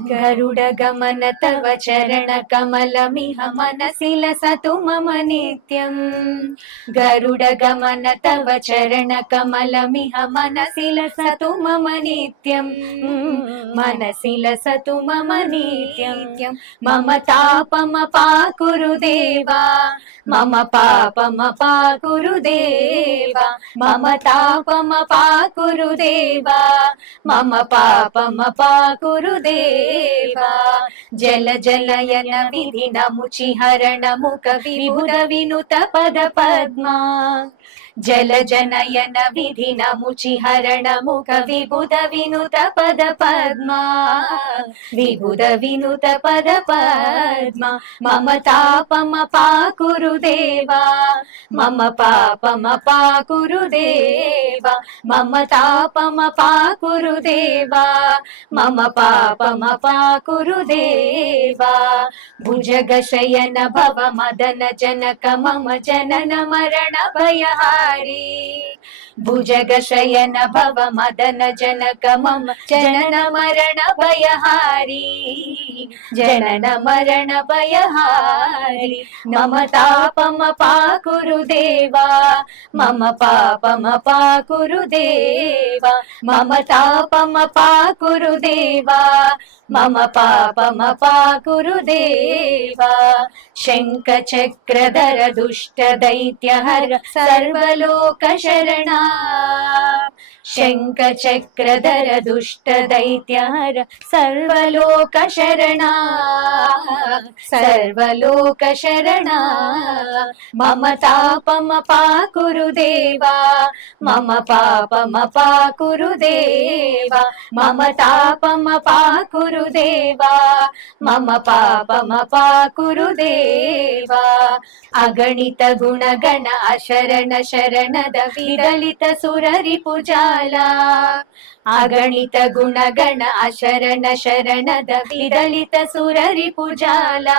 गरुडगमन तव चरणकमलमिह मनसि लसतु मम नित्यम्। गरुडगमन तव चरणकमलमिह मनसि लसतु मम नित्यम्। मनसि लसतु मम नित्यम्। मम तापमपाकुरु देवा, मम पापमपाकुरु देवा, मम तापमपाकुरु देवा, मम पापमपाकुरु देवा। जल जलयन विधिन मुचिहरण मुख विबुध विनुत पद पद्मा। जल जनयन विधिन मुचिहरण मुख विबुध विनुत पद पद्मा। विबुध विनुत पद पद्मा। मम तापमपाकुरु देवा, मम पापमपाकुरु देवा, मम तापमपाकुरु देवा, मम पापमपाकुरु देवा। भुजगशयन भव मदन जनक मम जनन मरण भयहारी। भुजगशयन भव मदन जनक मम जनन मरण भयहारी। जनन मरण भयहारी। मम तापमपाकुरु देवा, मम पापमपाकुरु देवा, मम तापमपाकुरु देवा, मम पापमपाकुरु देवा। शङ्खचक्रधर दुष्ट दैत्यहर सर्वलोकशरणा। शङ्खचक्रधर दुष्ट दैत्यहर सर्वलोकशरणा। सर्वलोकशरणा। मम तापमपाकुरु देवा, मम पापमपाकुरु देवा, मम तापमपाकुरु देवा, मम पापमपाकुरु देवा। अगणित गुणगण अशरण शरणद विरलित सुररिपुजाला। अगणित गुणगण अशरण शरणद विरलित सुररिपुजाला।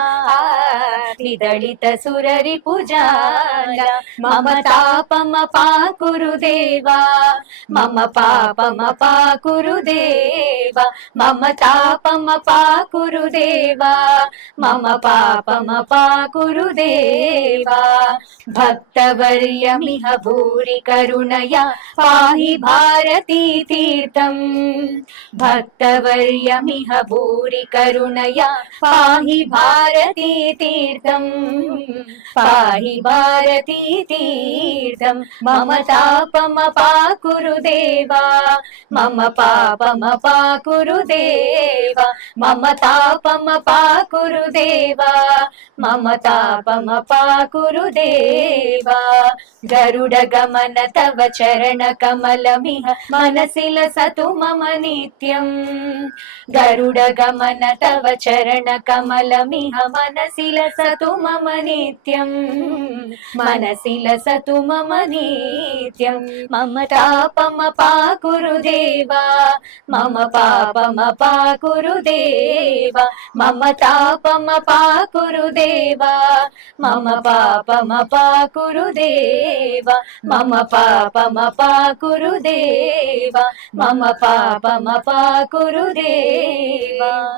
विरलित सुररिपुजाला। मम तापमपाकुरु देवा, मम पापमपाकुरु देवा, मम तापमपाकुरु देवा, मम पापमपाकुरु देवा। भक्तवर्यमिह भूरि करुणया पाहि भारती तीर्थम्। भक्तवर्यमिह भूरि करुणया पाहि भारती तीर्थम्। पाहि भारती तीर्थम्। मम तापमपाकुरु देवा, मम पापमपाकुरु देवा, मम तापमपाकुरु देवा, मम तापमपाकुरु देवा। गरुडगमन तव चरणकमलमिह मनसि लसतु मम नित्यम्। गरुडगमन तव चरणकमलमिह मनसि लसतु मम नित्यम्। मनसि लसतु मम नित्यम्। मम तापमपाकुरु देवा, मम पापमपाकुरु देवा, मम तापमपाकुरु देवा, मम पापमपाकुरु देवा, मम पापमपाकुरु देवा, मम पापमपाकुरु देवा।